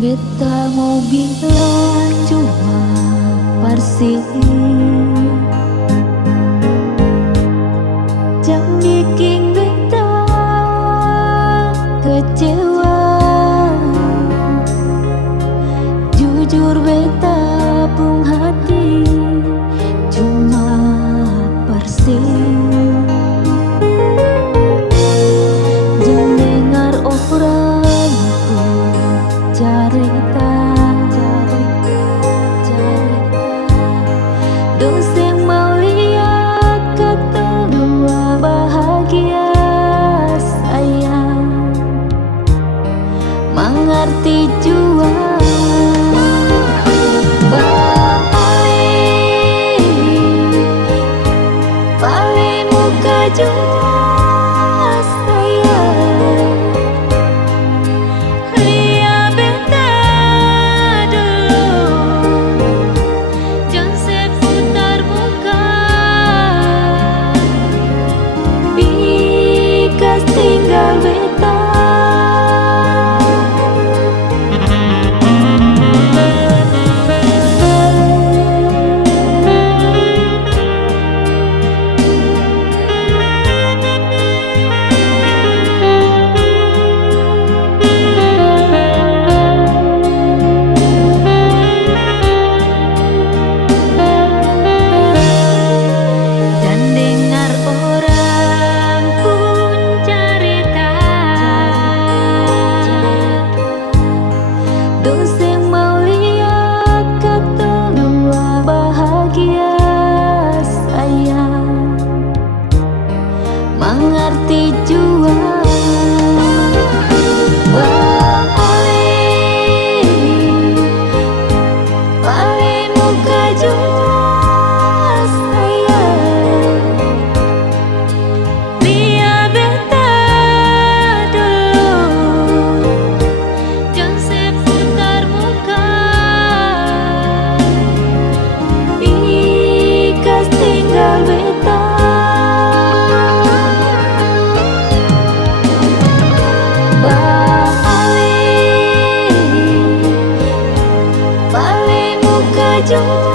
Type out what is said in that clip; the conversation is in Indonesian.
Beta mau bilang cuma parsi, jangan bikin beta kecewa. Jujur beta pun hati cuma parsi. Jangan dengar orang cerita dosen mau lihat kedua bahagia sayang, mengerti jua balik muka jua sayang. Tinggal beta dosen mau lihat kedua bahagia sayang, mengerti jua balik muka jua sayang. Biar beta dulu jangan seputar muka, ikas tinggal beta balik muka jua.